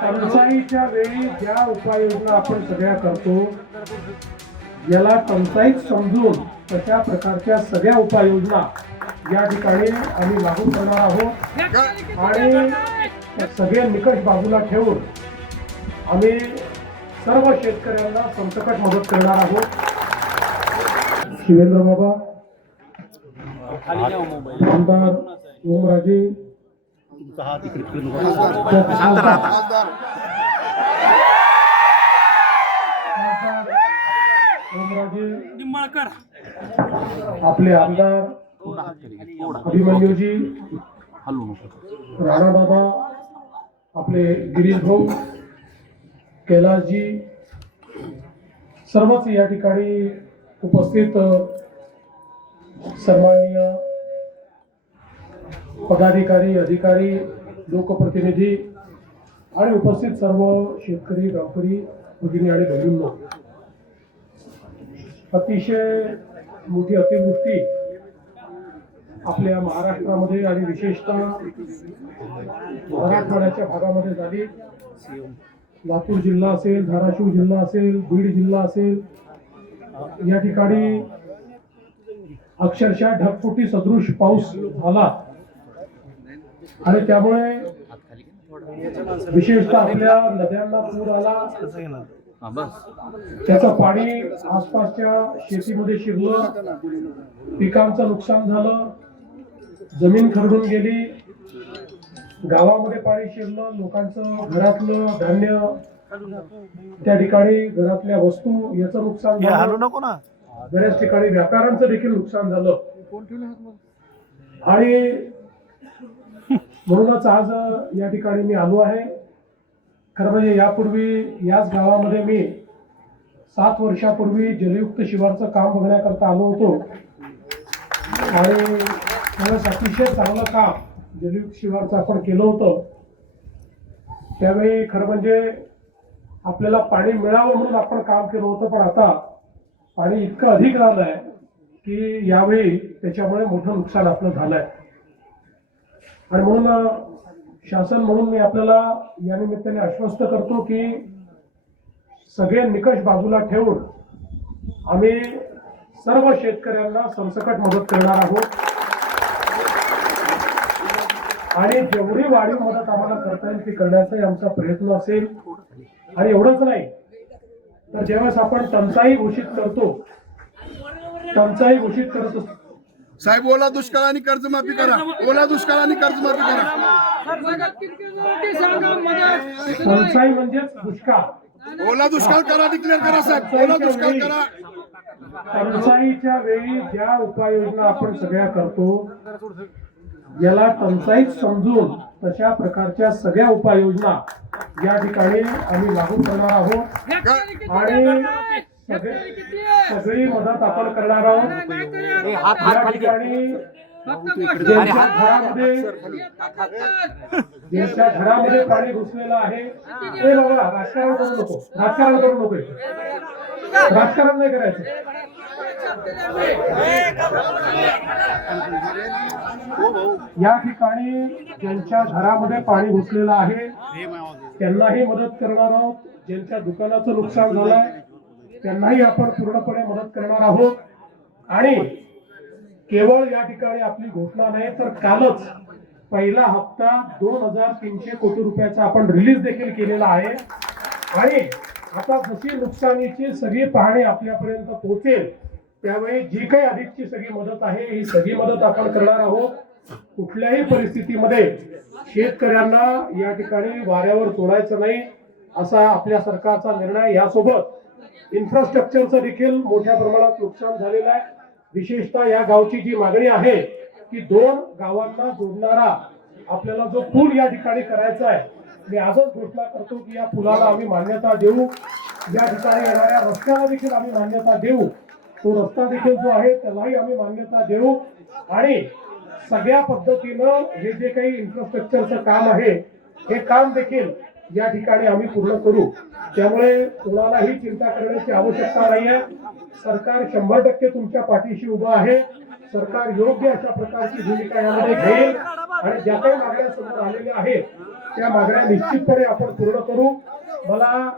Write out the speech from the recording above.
टंचाईच्या वेळी ज्या उपाययोजना आपण सगळ्या करतो याला टंचाईत समजून तशा प्रकारच्या सगळ्या उपाययोजना या ठिकाणी आम्ही लागू करणार आहोत. आणि सगळे निकष बाजूला ठेवून आम्ही सर्व शेतकऱ्यांना संकट मदत करणार आहोत. शिवेंद्र बाबा आमदार ओमराजे ओमराजे निंबाळकर. आपले आमदार अभिमन्यूजी राणा दादा आपले गिरीश भाऊ कैलासजी सर्वच या ठिकाणी उपस्थित सन्माननीय पदाधिकारी अधिकारी लोकप्रतिनिधी आणि उपस्थित सर्व शेतकरी गावकरी भगिनी आणि बहिणींनो अतिशय मोठी अतिवृष्टी आपल्या महाराष्ट्रामध्ये आणि विशेषतः मराठवाड्याच्या भागामध्ये झाली. लातूर जिल्हा असेल धाराशिव जिल्हा असेल बीड जिल्हा असेल या ठिकाणी अक्षरशः ढगफुटी सदृश पाऊस झाला. आणि त्यामुळे विशेषतः आपल्या नद्यांना पूर आला. त्याचं पाणी आसपासच्या शेतीमध्ये शिरलं. पिकांचं नुकसान झालं. जमीन खरडून गेली. गावामध्ये पाणी शिरलं. लोकांचं घरातलं धान्य त्या ठिकाणी घरातल्या वस्तू याचं नुकसान झालं. नको ना. बऱ्याच ठिकाणी व्यापाऱ्यांचं देखील नुकसान झालं. आणि म्हणूनच आज या ठिकाणी मी आलो आहे. खरं म्हणजे यापूर्वी याच गावामध्ये मी सात वर्षापूर्वी जलयुक्त शिवारचं काम बघण्याकरता आलो होतो. आणि त्यावेळेस अतिशय चांगलं काम जलयुक्त शिवारचं आपण केलं होतं. त्यावेळी खरं म्हणजे आपल्याला पाणी मिळावं म्हणून आपण काम केलं होतं पण आता पाणी इतकं अधिक झालं आहे की यावेळी त्याच्यामुळे मोठं नुकसान आपलं झालं आहे आणि म्हणून शासन म्हणून मी आपल्याला या निमित्ताने आश्वस्त करतो की सगळे निकष बाजूला ठेवून आम्ही सर्व शेतकऱ्यांना सरसकट मदत करणार आहोत. आणि जेवढी वाढीव मदत आम्हाला करता येईल ती करण्याचाही आमचा प्रयत्न असेल. आणि एवढंच नाही तर ज्यावेळेस आपण टंचाई घोषित करतो टंचाई घोषित करत असतो साहेब ओला दुष्काळ आणि कर्जमाफी करा. ओला दुष्काळ आणि कर्जमाफी करा. दुष्काळ. ओला दुष्काळ करा डिक्लेअर करा साहेब. ओला दुष्काळ करा. टंचाईच्या वेळी ज्या उपाययोजना आपण सगळ्या करतो याला टंचाईत समजून तशा प्रकारच्या सगळ्या उपाययोजना या ठिकाणी आम्ही लागू करणार आहोत. आणि सगळे- सगळी मदत आपण करणार आहोत. या ठिकाणी ज्यांच्या घरामध्ये ज्यांच्या घरामध्ये पाणी घुसलेलं आहे ते बाबा राजकारण करू नको. राजकारण करू नको राजकारण नाही करायचं. या ठिकाणी ज्यांच्या घरामध्ये पाणी घुसलेलं आहे त्यांनाही मदत करणार आहोत. ज्यांच्या दुकानाचं नुकसान झालंय त्यांनाही आपण पूर्णपणे मदत करणार आहोत. आणि केवळ या ठिकाणी आपली घोषणा नाही तर कालच पहिला हप्ता दोन हजार तीनशे कोटी रुपयाचा आपण रिलीज देखील केलेला आहे. आणि आता जशी नुकसानीची सगळी पाहणी आपल्यापर्यंत पोहोचेल त्यावेळी जी काही अधिकची सगळी मदत आहे ही सगळी मदत आपण करणार आहोत. कुठल्याही परिस्थितीमध्ये शेतकऱ्यांना या ठिकाणी वाऱ्यावर सोडायचं नाही असा आपल्या सरकारचा निर्णय यासोबत इन्फ्रास्ट्रक्चरचं देखील मोठ्या प्रमाणात नुकसान झालेलं आहे. विशेषतः या गावची जी मागणी आहे की दोन गावांना जोडणारा आपल्याला जो पूल या ठिकाणी करायचा आहे मी आजच घोषणा करतो की या पुलाला आम्ही मान्यता देऊ. या ठिकाणी येणाऱ्या रस्त्याला देखील आम्ही मान्यता देऊ. तो रस्ता देखील जो आहे त्यालाही आम्ही मान्यता देऊ. आणि सगळ्या पद्धतीनं हे जे काही इन्फ्रास्ट्रक्चरचं काम आहे हे काम देखील या ठिकाणी आम्ही पूर्ण करू. त्यामुळे कोणालाही चिंता करण्याची आवश्यकता नाही आहे सरकार शंभर टक्के तुमच्या पाठीशी उभं आहे. सरकार योग्य अशा प्रकारची भूमिका यामध्ये घेईल. आणि ज्या काही मागण्या समोर आलेल्या आहेत त्या मागण्या निश्चितपणे आपण पूर्ण करू. मला